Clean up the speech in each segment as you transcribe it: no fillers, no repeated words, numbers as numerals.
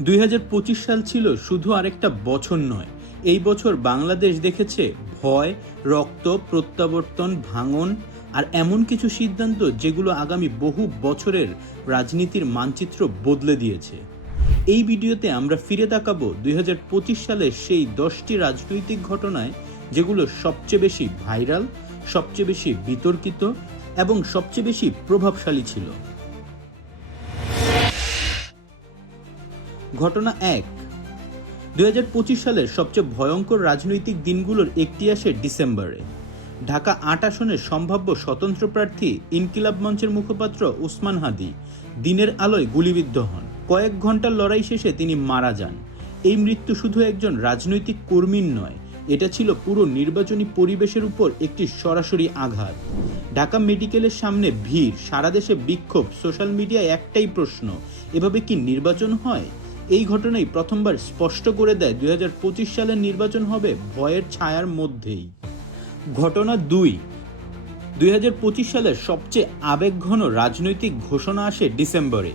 2025 সাল ছিল শুধু আরেকটা বছর নয়, এই বছর বাংলাদেশ দেখেছে ভয়, রক্ত, প্রত্যাবর্তন, ভাঙন আর এমন কিছু সিদ্ধান্ত যেগুলো আগামী বহু বছরের রাজনীতির মানচিত্র বদলে দিয়েছে। এই ভিডিওতে আমরা ফিরে তাকাবো 2025 সালের সেই 10টি রাজনৈতিক ঘটনায় যেগুলো সবচেয়ে বেশি ভাইরাল, সবচেয়ে বেশি বিতর্কিত এবং সবচেয়ে বেশি প্রভাবশালী ছিল। ঘটনা 1। 2025 সালের সবচেয়ে ভয়ঙ্কর রাজনৈতিক দিনগুলোর একটি আসে ডিসেম্বরে। ঢাকা 8 আসনের সম্ভাব্য স্বতন্ত্র প্রার্থী ইনকিলাব মঞ্চের মুখপাত্র ওসমান হাদি দিনের আলোয় গুলিবিদ্ধ হন। কয়েক ঘন্টার লড়াই শেষে তিনি মারা যান। এই মৃত্যু শুধু একজন রাজনৈতিক কর্মীর নয়, এটা ছিল পুরো নির্বাচনী পরিবেশের উপর একটি সরাসরি আঘাত। ঢাকা মেডিকেলের সামনে ভিড়, সারা দেশে বিক্ষোভ, সোশ্যাল মিডিয়ায় একটাই প্রশ্ন, এভাবে কি নির্বাচন হয়? এই ঘটনাই প্রথমবার স্পষ্ট করে দেয় 2025 সালের নির্বাচন হবে ভয়ের ছায়ার মধ্যেই। ঘটনা 2। 2025 সালের সবচেয়ে আবেগঘন রাজনৈতিক ঘোষণা আসে ডিসেম্বরে।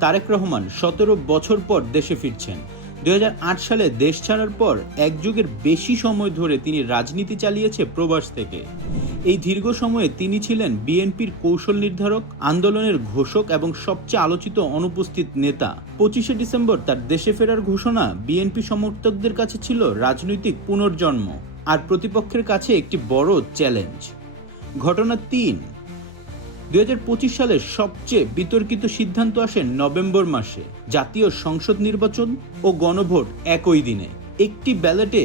তারেক রহমান 17 বছর পর দেশে ফিরছেন। 2008 সালে দেশ ছাড়ার পর এক যুগের বেশি সময় ধরে তিনি রাজনীতি চালিয়েছে প্রবাস থেকে। এই দীর্ঘ সময়ে তিনি ছিলেন বিএনপির কৌশল নির্ধারক, আন্দোলনের ঘোষক এবং সবচেয়ে আলোচিত অনুপস্থিত নেতা। 25শে ডিসেম্বর তার দেশে ফেরার ঘোষণা বিএনপি সমর্থকদের কাছে ছিল রাজনৈতিক পুনর্জন্ম, আর প্রতিপক্ষের কাছে একটি বড় চ্যালেঞ্জ। ঘটনা 3। 2025 সালের সবচেয়ে বিতর্কিত সিদ্ধান্ত আসে নভেম্বর মাসে। জাতীয় সংসদ নির্বাচন ও গণভোট একই দিনে। একটি ব্যালটে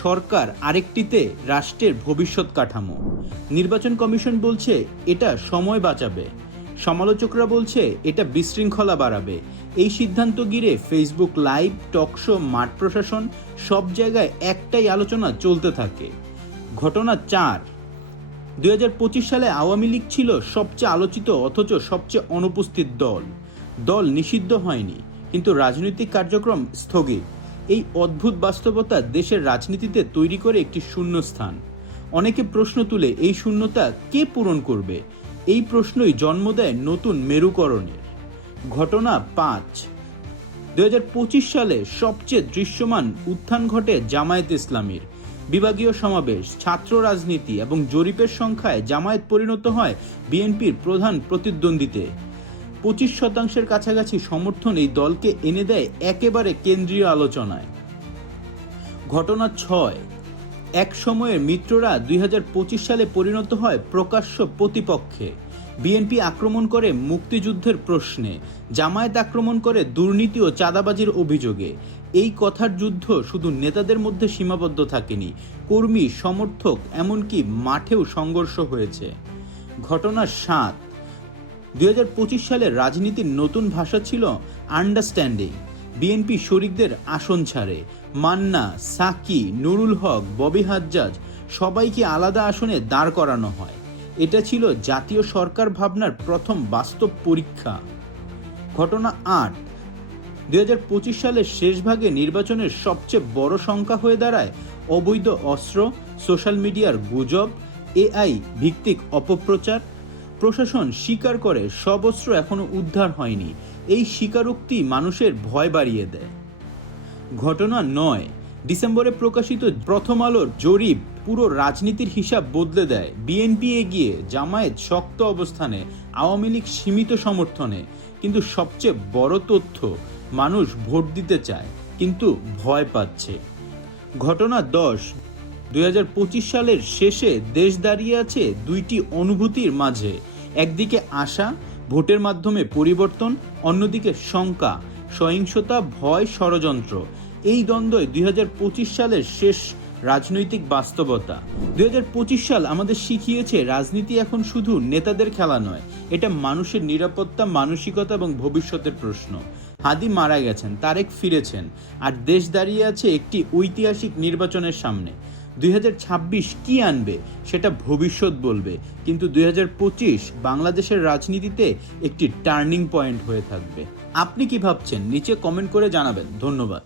সরকার, আরেকটিতে রাষ্ট্রের ভবিষ্যৎ কাঠামো। নির্বাচন কমিশন বলছে এটা সময় বাঁচাবে, সমালোচকরা বলছে এটা বিশৃঙ্খলা বাড়াবে। এই সিদ্ধান্ত ঘিরে ফেসবুক লাইভ, টকশো, মাঠ প্রশাসন সব জায়গায় একটাই আলোচনা চলতে থাকে। ঘটনা 4। 2025 সালে আওয়ামী লীগ ছিল সবচেয়ে আলোচিত অথচ সবচেয়ে অনুপস্থিত দল নিষিদ্ধ হয়নি, কিন্তু রাজনৈতিক কার্যক্রম স্থগিত। এই অদ্ভুত বাস্তবতা দেশের রাজনীতিতে তৈরি করে একটি শূন্যস্থান। অনেকে প্রশ্ন তুলে, এই শূন্যতা কে পূরণ করবে? এই প্রশ্নই জন্ম দেয় নতুন মেরুকরণের। ঘটনা 5। 2025 সালে সবচেয়ে দৃশ্যমান উত্থান ঘটে জামায়াত ইসলামীর। বিভাগীয় সমাবেশ, ছাত্র রাজনীতি এবং জরিপের সংখ্যায় জামায়াত পরিণত হয় বিএনপির প্রধান প্রতিদ্বন্দ্বীতে। 25% কাছাকাছি সমর্থন এই দলকে এনে দেয় একেবারে কেন্দ্রীয় আলোচনায়। ঘটনা 6। এক সময়ের মিত্ররা 2025 সালে পরিণত হয় প্রকাশ্য প্রতিপক্ষে। বিএনপি আক্রমণ করে মুক্তিযুদ্ধের প্রশ্নে, জামায়াত আক্রমণ করে দুর্নীতি ও চাঁদাবাজির অভিযোগে। এই কথার যুদ্ধ শুধু নেতাদের মধ্যে সীমাবদ্ধ থাকেনি, কর্মী, সমর্থক, এমনকি মাঠেও সংঘর্ষ হয়েছে। ঘটনা 7। 2025 সালের রাজনীতির নতুন ভাষা ছিল আন্ডারস্ট্যান্ডিং। বিএনপি শরিকদের আসন ছাড়ে। মান্না, সাকি, নুরুল হক, ববি হাজ্জাজ সবাইকে আলাদা আসনে দাঁড় করানো হয়। এটা ছিল জাতীয় সরকার ভাবনার প্রথম বাস্তব পরীক্ষা। ঘটনা 8। 2025 সালের শেষ ভাগে নির্বাচনের সবচেয়ে বড় সংখ্যা হয়ে দাঁড়ায় অবৈধ অস্ত্র, সোশ্যাল মিডিয়ার গুজব, এআই ভিত্তিক অপপ্রচার। প্রশাসন স্বীকার করে সব অস্ত্র এখনো উদ্ধার হয়নি। এই স্বীকারোক্তি মানুষের ভয় বাড়িয়ে দেয়। ঘটনা 9। ডিসেম্বরে প্রকাশিত প্রথম আলোর জরিপ পুরো রাজনীতির হিসাব বদলে দেয়। বিএনপি এগিয়ে, জামায়াত শক্ত অবস্থানে, আওয়ামী লীগ সীমিত সমর্থনে। কিন্তু সবচেয়ে বড় তথ্য, মানুষ ভোট দিতে চায় কিন্তু ভয় পাচ্ছে। ঘটনা 10। 2025 সালের শেষে দেশ দাঁড়িয়ে আছে দুইটি অনুভূতির মাঝে। একদিকে আশা, ভোটের মাধ্যমে পরিবর্তন, অন্যদিকে শঙ্কা, সহিংসতা, ভয়, ষড়যন্ত্র। এই দ্বন্দ্বই 2025 সালের শেষ রাজনৈতিক বাস্তবতা। 2025 সাল আমাদের শিখিয়েছে রাজনীতি এখন শুধু নেতাদের খেলা নয়, এটা মানুষের নিরাপত্তা, মানসিকতা এবং ভবিষ্যতের প্রশ্ন। হাদি মারা গেছেন, তারেক ফিরেছেন, আর দেশ দাঁড়িয়ে আছে একটি ঐতিহাসিক নির্বাচনের সামনে। 2026 কি আনবে সেটা ভবিষ্যৎ বলবে, কিন্তু 2025 বাংলাদেশের রাজনীতিতে একটি টার্নিং পয়েন্ট হয়ে থাকবে। আপনি কি ভাবছেন? নিচে কমেন্ট করে জানাবেন। ধন্যবাদ।